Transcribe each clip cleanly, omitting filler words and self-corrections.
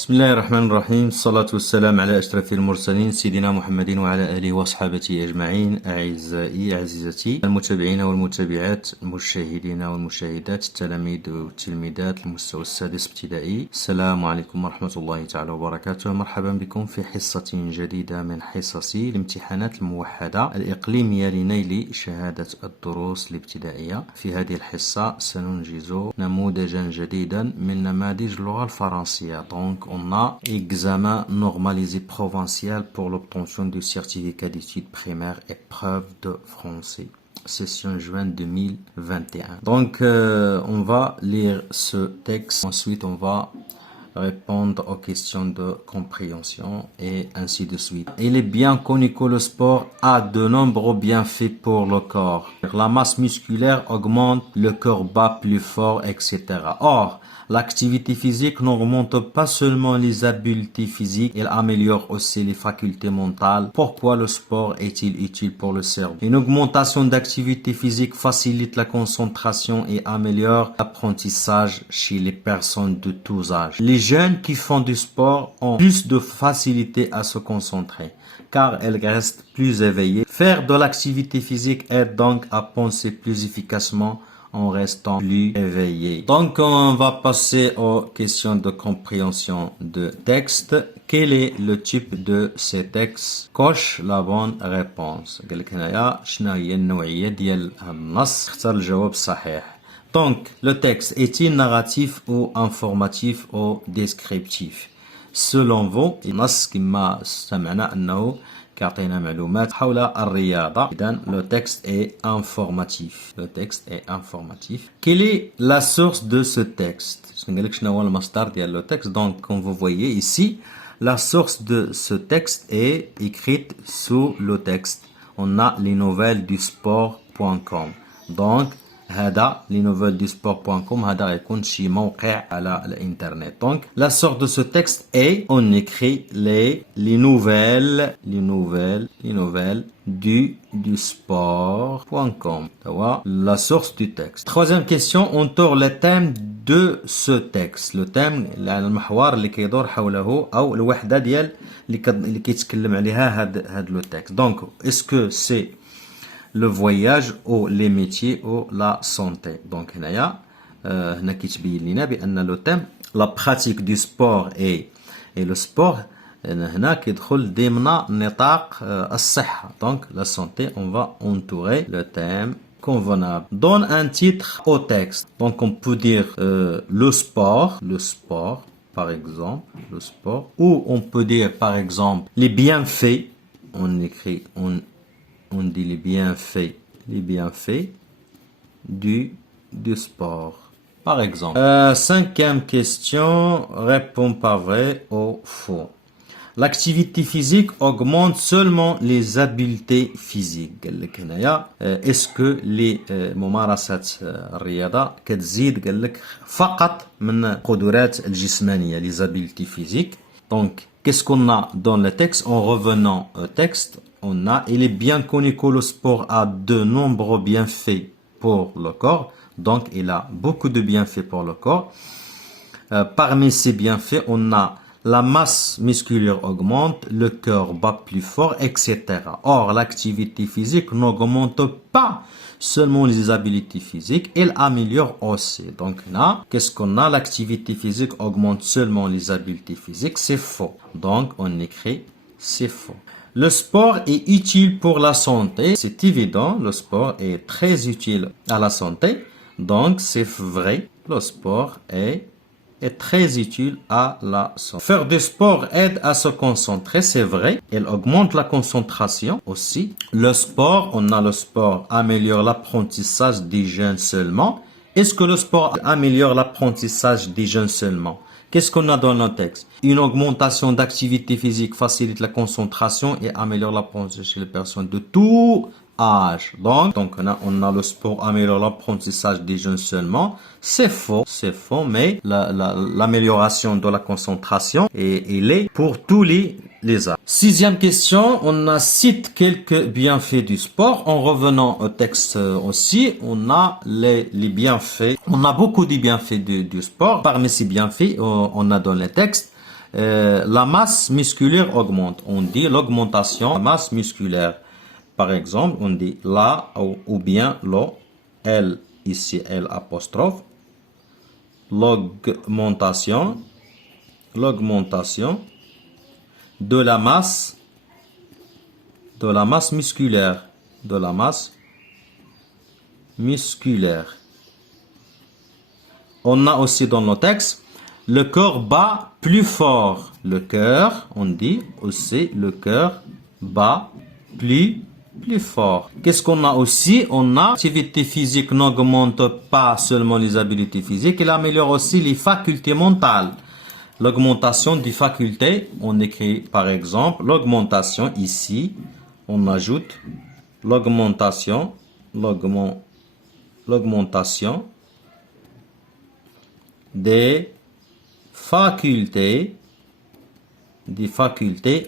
بسم الله الرحمن الرحيم. الصلاة والسلام على أشرف المرسلين سيدنا محمد وعلى آله وصحابته أجمعين. أعزائي عزيزتي المتابعين والمتابعات، المشاهدين والمشاهدات، التلاميذ والتلميذات المستوى السادس ابتدائي، السلام عليكم ورحمة الله تعالى وبركاته. مرحبا بكم في حصة جديدة من حصص الامتحانات الموحدة الإقليمية لنيل شهادة الدروس الابتدائية. في هذه الحصة سننجز نموذجا جديدا من نماذج اللغة الفرنسية. Donc, on a examen normalisé provincial pour l'obtention du certificat d'études primaires épreuve de français. Session juin 2021. Donc, on va lire ce texte. Ensuite, on va répondre aux questions de compréhension et ainsi de suite. Il est bien connu que le sport a de nombreux bienfaits pour le corps. La masse musculaire augmente, le cœur bat plus fort, etc. Or, l'activité physique n'augmente pas seulement les habiletés physiques, elle améliore aussi les facultés mentales. Pourquoi le sport est-il utile pour le cerveau? Une augmentation d'activité physique facilite la concentration et améliore l'apprentissage chez les personnes de tous âges. Les jeunes qui font du sport ont plus de facilité à se concentrer, car elles restent plus éveillées. Faire de l'activité physique aide donc à penser plus efficacement en restant plus éveillé. Donc, on va passer aux questions de compréhension de texte. Quel est le type de ces textes? Coche la bonne réponse. قال لك هنايا شنو هي النوعية ديال النص؟ اختار الجواب الصحيح. Donc, le texte est-il narratif ou informatif ou descriptif? Selon vous, النص كما سمعنا أنه كيعطينا معلومات حول الرياضة. إذن le texte est informatif. Le texte est informatif. Quelle est la source de ce texte? نقول لك شنو هو المصدر ديال le texte. Donc, comme vous voyez ici, la source de ce texte est écrite sous le texte. On a les nouvelles du sport.com. Donc, هذا les nouvelles du sport.com. هذا غيكون شي موقع على الانترنت. Donc la source de ce texte est, on écrit les nouvelles du sport.com. La source du texte. Troisième question, on tourne le thème de ce texte. Le thème المحور اللي كيدور حوله او الوحدة ديال اللي كيتكلم عليها هاد le texte. Donc est-ce que c'est le voyage ou les métiers ou la santé? Donc هنا كيتبين لنا بأن le thème la pratique du sport et le sport هنا كيدخل ضمن نطاق الصحة. Donc la santé, on va entourer le thème convenable. Donne un titre au texte. Donc on peut dire le sport par exemple, le sport, ou on peut dire par exemple les bienfaits. On dit les bienfaits du sport. Par exemple. Cinquième question, réponds par vrai ou faux. L'activité physique augmente seulement les habiletés physiques. قال لك هنايا est-ce que les ممارسات الرياضة كتزيد قال لك فقط من القدرات الجسمانية les habiletés physiques. Donc qu'est-ce qu'on a dans le texte? En revenant au texte, on a, il est bien connu que le sport a de nombreux bienfaits pour le corps. Donc, il a beaucoup de bienfaits pour le corps. Parmi ces bienfaits, on a la masse musculaire augmente, le cœur bat plus fort, etc. Or, l'activité physique n'augmente pas seulement les habiletés physiques, elle améliore aussi. Donc là, qu'est-ce qu'on a? L'activité physique augmente seulement les habiletés physiques, c'est faux. Donc, on écrit c'est faux. Le sport est utile pour la santé. C'est évident, le sport est très utile à la santé. Donc, c'est vrai, le sport est très utile à la santé. Faire du sport aide à se concentrer, c'est vrai. Elle augmente la concentration aussi. Le sport, on a le sport améliore l'apprentissage des jeunes seulement. Est-ce que le sport améliore l'apprentissage des jeunes seulement? Qu'est-ce qu'on a dans le texte? Une augmentation d'activité physique facilite la concentration et améliore l'apprentissage chez les personnes de tout âge. Donc on a le sport améliore l'apprentissage des jeunes seulement. C'est faux, mais l'amélioration de la concentration elle est pour tous les âges. Sixième question, on a cite quelques bienfaits du sport. En revenant au texte aussi, on a les bienfaits. On a beaucoup de bienfaits du sport. Parmi ces bienfaits, on a dans le texte la masse musculaire augmente. On dit l'augmentation de la masse musculaire. Par exemple, on dit la ou bien lo, L, ici L apostrophe, l'augmentation de la masse musculaire, de la masse musculaire. On a aussi dans le texte, le cœur bat plus fort. Le cœur, on dit aussi, le cœur bat plus fort. Qu'est-ce qu'on a aussi? On a l'activité physique n'augmente pas seulement les habiletés physiques, il améliore aussi les facultés mentales. L'augmentation des facultés, on écrit par exemple l'augmentation ici, on ajoute l'augmentation des facultés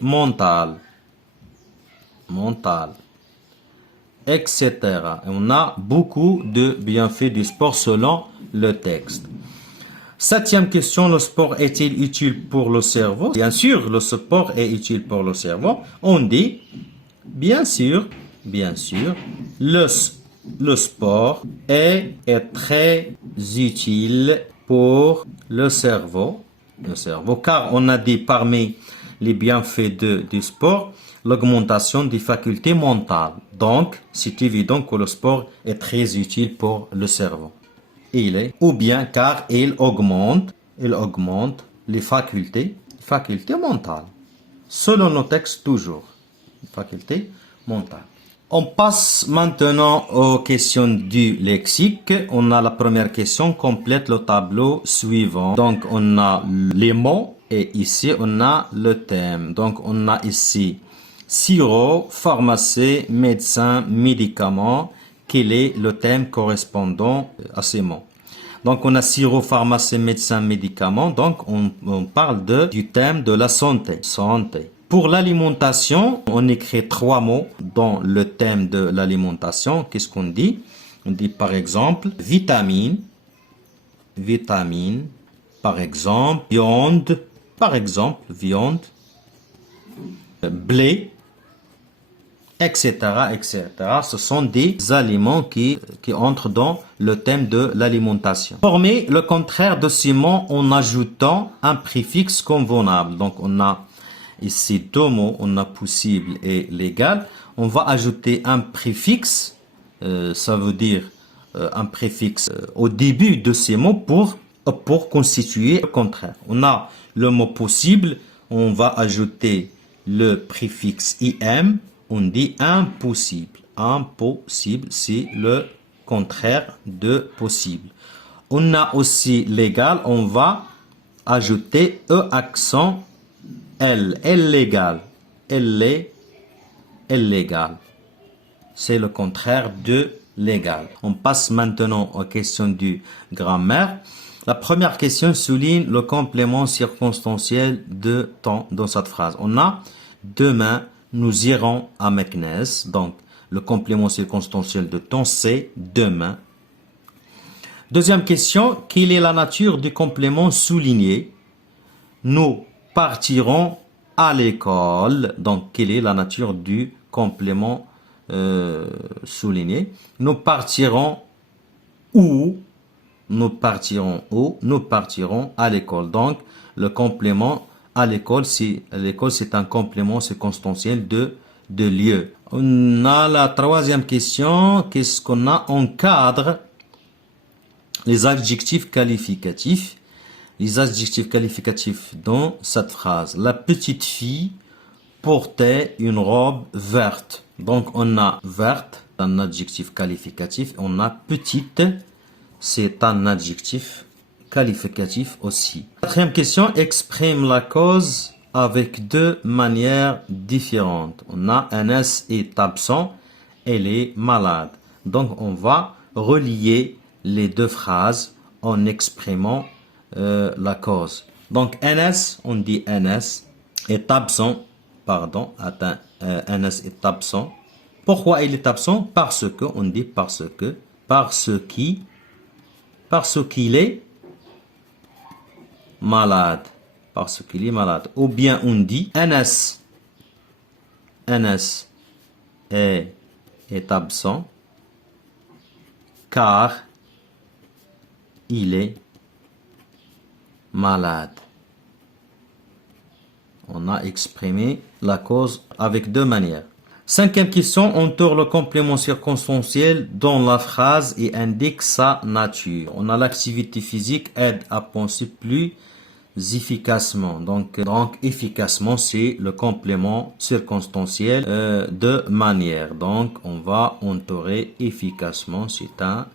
mentales, etc. Et on a beaucoup de bienfaits du sport selon le texte. Septième question, le sport est-il utile pour le cerveau? Bien sûr, le sport est utile pour le cerveau. On dit, bien sûr, le sport est très utile pour le cerveau, car on a dit parmi les bienfaits du sport, l'augmentation des facultés mentales. Donc, c'est évident que le sport est très utile pour le cerveau. Ou bien car il augmente les facultés mentales. Selon nos textes toujours, facultés mentales. On passe maintenant aux questions du lexique. On a la première question, complète le tableau suivant. Donc, on a les mots et ici, on a le thème. Donc, on a ici sirop, pharmacie, médecin, médicament. Quel est le thème correspondant à ces mots? Donc, on a sirop, pharmacie, médecin, médicament. Donc, on parle du thème de la santé. Pour l'alimentation, on écrit 3 mots dans le thème de l'alimentation. Qu'est-ce qu'on dit? On dit par exemple vitamine, par exemple viande, blé, etc., etc. Ce sont des aliments qui entrent dans le thème de l'alimentation. Former le contraire de ces mots en ajoutant un préfixe convenable. Donc, on a ici 2 mots, on a possible et légal. On va ajouter un préfixe, ça veut dire un préfixe au début de ces mots pour constituer le contraire. On a le mot possible, on va ajouter le préfixe im. On dit impossible. Impossible, c'est le contraire de possible. On a aussi légal, on va ajouter E accent L. Illégal. Illégal. C'est le contraire de légal. On passe maintenant aux questions du grammaire. La première question souligne le complément circonstanciel de temps dans cette phrase. On a demain. Nous irons à Meknès. Donc, le complément circonstanciel de temps, c'est demain. Deuxième question, quelle est la nature du complément souligné? Nous partirons à l'école. Donc, quelle est la nature du complément souligné? Nous partirons où? Nous partirons où? Nous partirons à l'école. Donc, le complément à l'école, c'est un complément circonstanciel de lieu. On a la troisième question. Qu'est-ce qu'on a? On cadre les adjectifs qualificatifs. Les adjectifs qualificatifs dans cette phrase. La petite fille portait une robe verte. Donc, on a verte, un adjectif qualificatif. On a petite, c'est un adjectif qualificatif aussi. Quatrième question, exprime la cause avec 2 manières différentes. On a NS est absent, elle est malade. Donc, on va relier les 2 phrases en exprimant la cause. Donc, NS, on dit NS est absent, NS est absent. Pourquoi il est absent? Parce que, on dit parce qu'il est malade. parce qu'il est malade. Ou bien on dit Anas est absent car il est malade. On a exprimé la cause avec deux manières. Cinquième question, on tourne le complément circonstanciel dans la phrase et indique sa nature. On a l'activité physique aide à penser plus efficacement. Donc efficacement, c'est le complément circonstanciel de manière. Donc, on va entourer efficacement, c'est un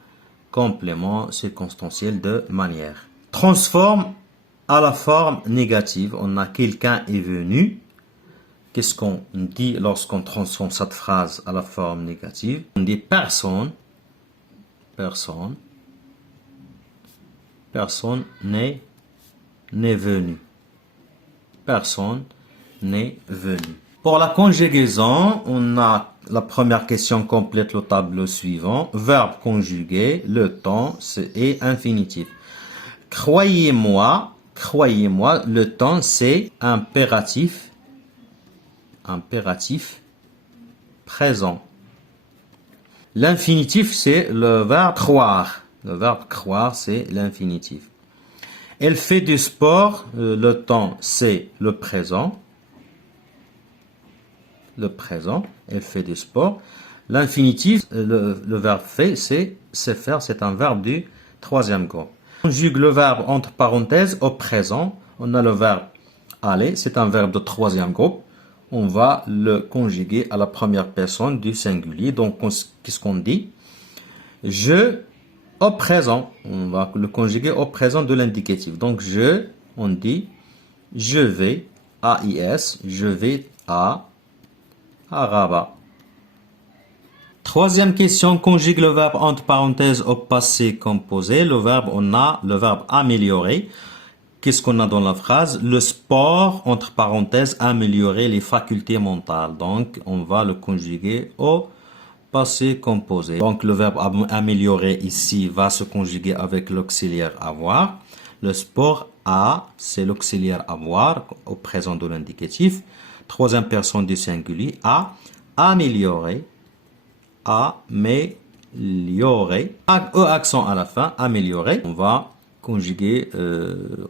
complément circonstanciel de manière. Transforme à la forme négative. On a quelqu'un est venu. Qu'est-ce qu'on dit lorsqu'on transforme cette phrase à la forme négative? On dit personne n'est venu. Personne n'est venu. Pour la conjugaison, on a la première question complète le tableau suivant. Verbe conjugué, le temps est infinitif. Croyez-moi, le temps c'est impératif présent. L'infinitif, c'est le verbe croire. Le verbe croire, c'est l'infinitif. Elle fait du sport. Le temps, c'est le présent. Elle fait du sport. L'infinitif, le verbe fait, c'est faire. C'est un verbe du troisième groupe. On conjugue le verbe entre parenthèses au présent. On a le verbe aller. C'est un verbe de troisième groupe. On va le conjuguer à la première personne du singulier. Donc, qu'est-ce qu'on dit? Je, au présent. On va le conjuguer au présent de l'indicatif. Donc, on dit, je vais, AIS, je vais à Rabat. Troisième question, conjugue le verbe entre parenthèses au passé composé. On a le verbe améliorer. Qu'est-ce qu'on a dans la phrase? Le sport, entre parenthèses, améliorer les facultés mentales. Donc, on va le conjuguer au passé composé. Donc, le verbe améliorer ici va se conjuguer avec l'auxiliaire avoir. Le sport, c'est l'auxiliaire avoir au présent de l'indicatif. Troisième personne du singulier, améliorer. Accent à la fin, améliorer. On va conjuguer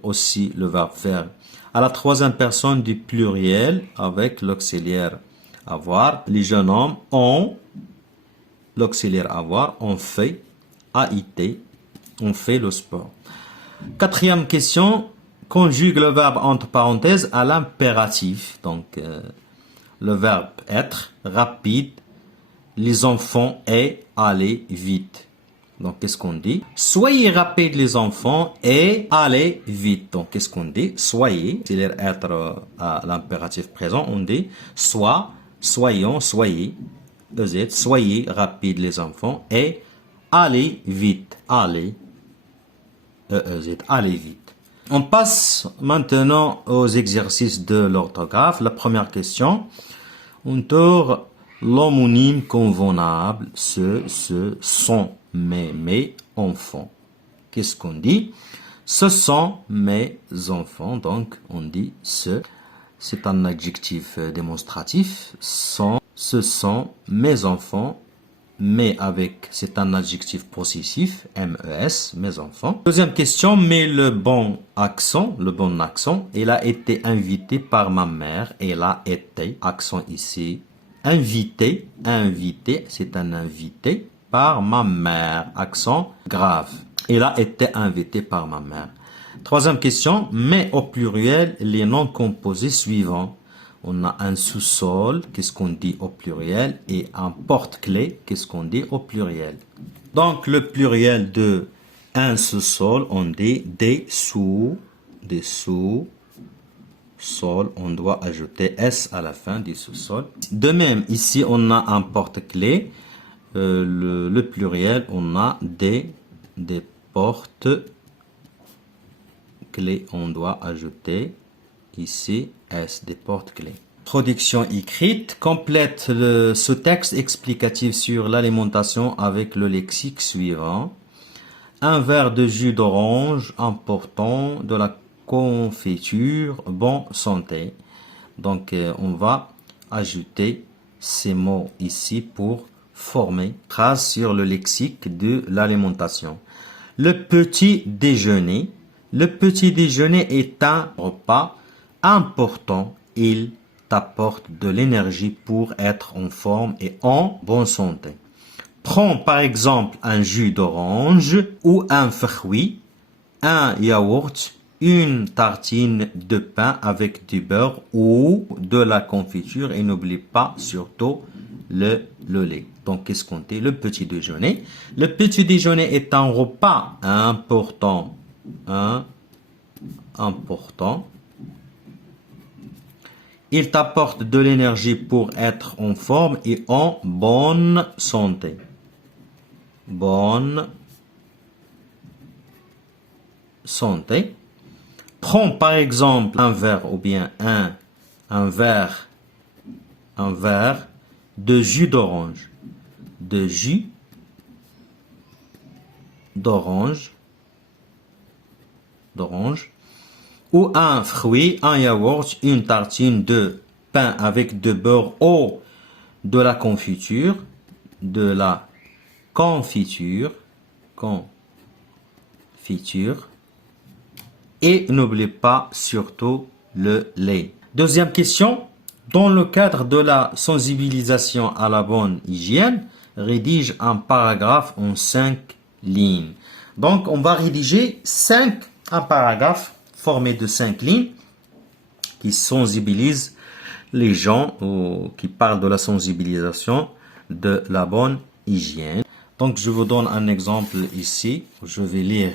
aussi le verbe faire à la troisième personne du pluriel avec l'auxiliaire avoir. Les jeunes hommes ont, l'auxiliaire avoir, on fait, AIT, on fait le sport. Quatrième question, conjugue le verbe entre parenthèses à l'impératif. Donc, le verbe être, rapide, les enfants et aller vite. Donc, qu'est-ce qu'on dit? Soyez rapides les enfants et allez vite. Donc, qu'est-ce qu'on dit? Soyez, c'est être à l'impératif présent. On dit soyons, soyez, soyez rapides les enfants et allez vite. Allez vite. On passe maintenant aux exercices de l'orthographe. La première question, on tourne l'homonyme convenable, ce sont mes enfants. Qu'est-ce qu'on dit? Ce sont mes enfants. Donc, on dit ce. C'est un adjectif démonstratif. Ce sont mes enfants. Mais c'est un adjectif possessif. MES, mes enfants. Deuxième question, mais le bon accent. Elle a été invitée par ma mère. Elle a été, accent ici. Invité, c'est un invité par ma mère, accent grave. Elle a été invitée par ma mère. Troisième question, mais au pluriel, les noms composés suivants. On a un sous-sol, qu'est-ce qu'on dit au pluriel? Et un porte-clés, qu'est-ce qu'on dit au pluriel? Donc, le pluriel de un sous-sol, on dit des sous-sol, on doit ajouter S à la fin du sous-sol. De même, ici, on a un porte-clés. Le pluriel, on a des porte-clés. On doit ajouter ici S, des porte-clés. Production écrite. Complète ce texte explicatif sur l'alimentation avec le lexique suivant. Un verre de jus d'orange important de la confiture, bonne santé. Donc, on va ajouter ces mots ici pour former phrase sur le lexique de l'alimentation. Le petit déjeuner. Le petit déjeuner est un repas important. Il t'apporte de l'énergie pour être en forme et en bonne santé. Prends par exemple un jus d'orange ou un fruit, un yaourt, une tartine de pain avec du beurre ou de la confiture et n'oublie pas surtout le lait. Donc, qu'est-ce qu'on dit? Le petit déjeuner. Le petit déjeuner est un repas important. Important. Il t'apporte de l'énergie pour être en forme et en bonne santé. Bonne santé. Prends par exemple un verre ou bien un verre de jus d'orange. De jus d'orange. Ou un fruit, un yaourt, une tartine de pain avec de beurre ou de la confiture. De la confiture. Et n'oublie pas surtout le lait. Deuxième question. Dans le cadre de la sensibilisation à la bonne hygiène, rédige un paragraphe en 5 lignes. Donc, on va rédiger un paragraphe formé de 5 lignes qui sensibilise les gens ou qui parlent de la sensibilisation de la bonne hygiène. Donc, je vous donne un exemple ici. Je vais lire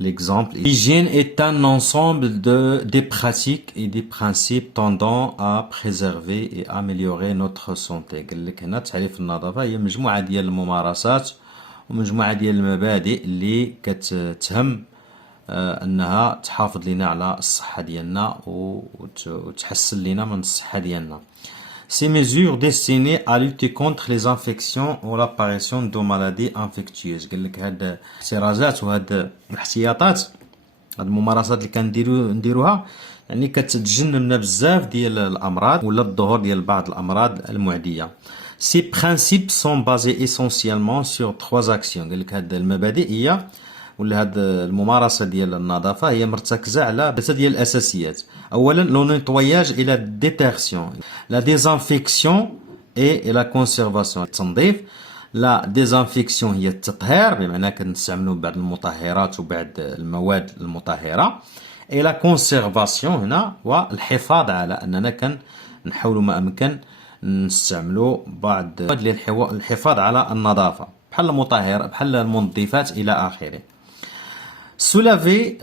l'exemple. L'hygiène est un ensemble des pratiques et des principes tendant à préserver et améliorer notre santé. قال لك هنا تعريف النظافة هي مجموعة ديال الممارسات ومجموعة ديال المبادئ اللي كتهم أنها تحافظ لنا على الصحة ديالنا وتحسن لنا من الصحة ديالنا. Ces mesures destinées à lutter contre les infections ou l'apparition de maladies infectieuses. قال لك هاد الاحترازات وهاد الاحتياطات هاد الممارسات اللي كنديروها يعني كتتجنبنا بزاف ديال الأمراض ولا الظهور ديال بعض الأمراض المعدية. Ces principes sont basés essentiellement sur 3 actions. قال لك هاد المبادئ هي ولا هاد الممارسة ديال النظافة هي مرتكزة على 3 ديال الأساسيات. أولا لو نيتواياج إلى ديتيرسيون، لا ديزانفيكسيون إي لا كونسيرفاسيون التنظيف. لا ديزانفيكسيون هي التطهير بمعنى كنستعملوا بعض المطهرات وبعض المواد المطهرة. إي لا كونسيرفاسيون هنا والحفاظ على أننا كنحاولوا ما أمكن نستعملوا بعض الحفاظ على النظافة بحال المطهر بحال المنظفات إلى آخره. Se laver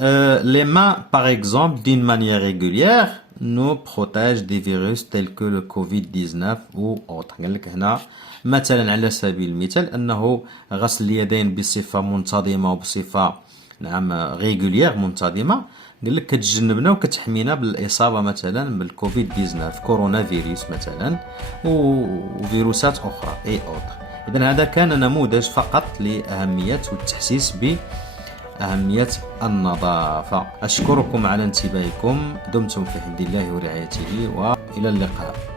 les mains, par exemple, d'une manière régulière, nous protège des virus tels que le Covid-19 ou autres. قال لك هنا مثلا على سبيل المثال أنه غسل اليدين بصفة منتظمة وبصفة ريغوليير منتظمة قال لك كتجنبنا وكتحمينا بالإصابة مثلا بالكوفيد 19 كورونا فيروس مثلا وفيروسات أخرى أي أوتر. إذن هذا كان نموذج فقط لأهمية والتحسيس بأهمية النظافة. أشكركم على انتباهكم. دمتم في حفظ الله ورعايته وإلى اللقاء.